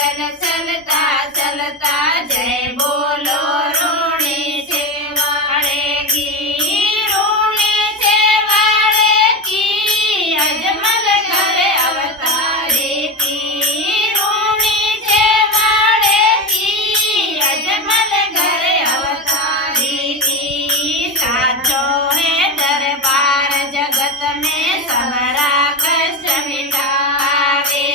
पैदल चलता चलता जय बोलो रूणी छेवाड़े की, रूणी छेवाड़े की अजमल घर अवतारे की, रूणी छेवाड़े की अजमल घर अवतारे की। साचो है दरबार जगत में सबरा कष्ट मिटावे,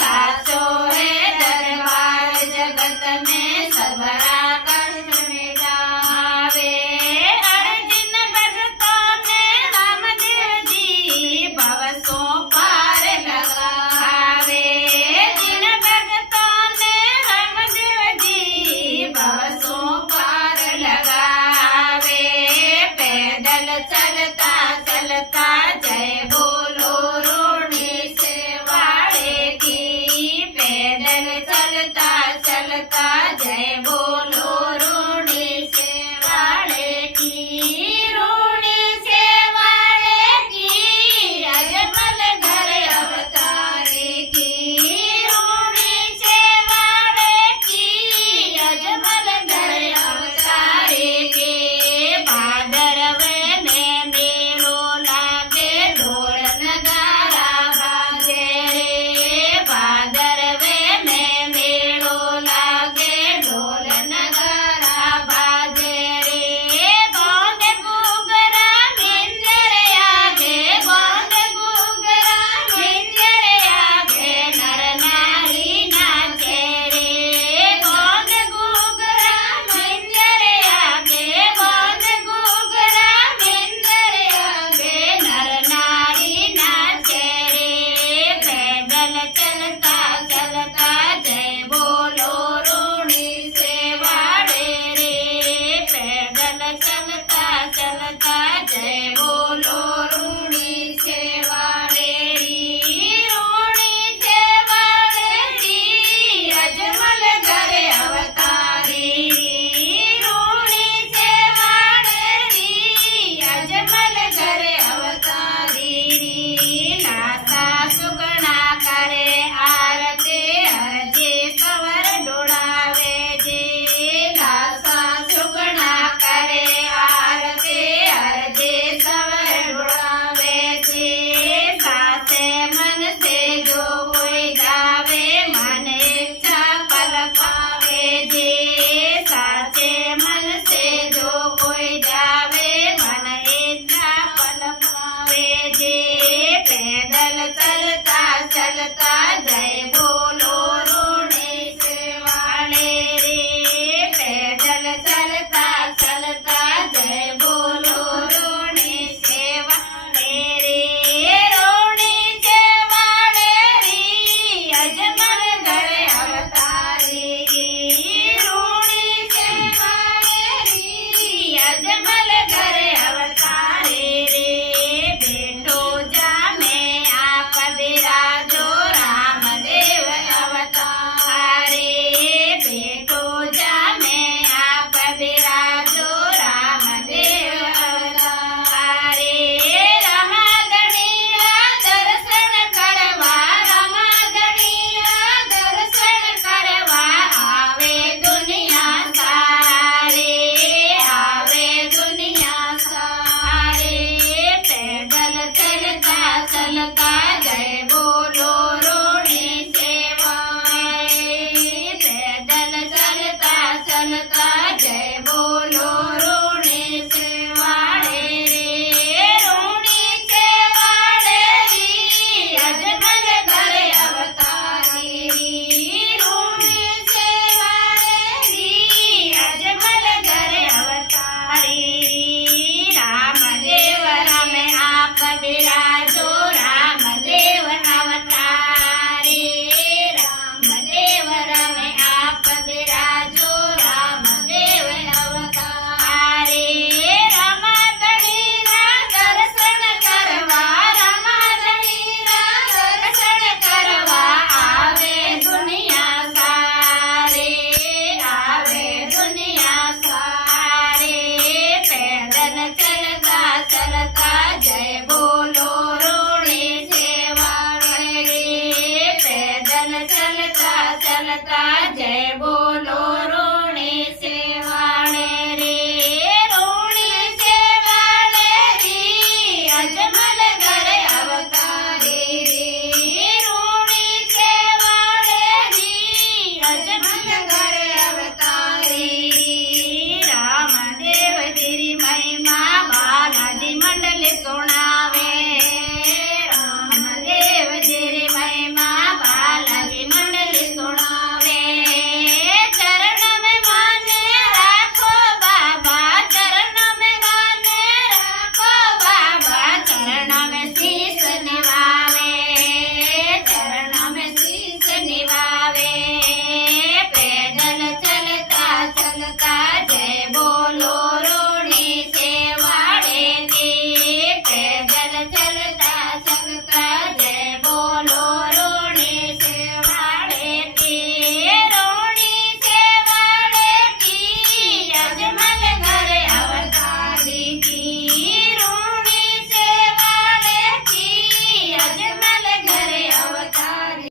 साचो है दरबार जगत में सबरा कष्ट मिटावे। अर्जुन भक्तों ने रामदेव जी भव सो पार लगावे, जिन भक्तों ने रामदेव जी भव सो पार लगावे। पैदल चलता चलता जय बोलो रूणी छेवाड़े की, पैदल चलता चलता जय बोलो रूणी छेवाड़े की, रूणी छेवाड़े की अजमल घर अवतारे की, रूणी छेवाड़े की अजमल घर अवतारे के। भादरवे में मेलो लागे ढोल नगारा बाजे रे, भादरवे में मेलो लागे ढोल ચાલતા જય બોલો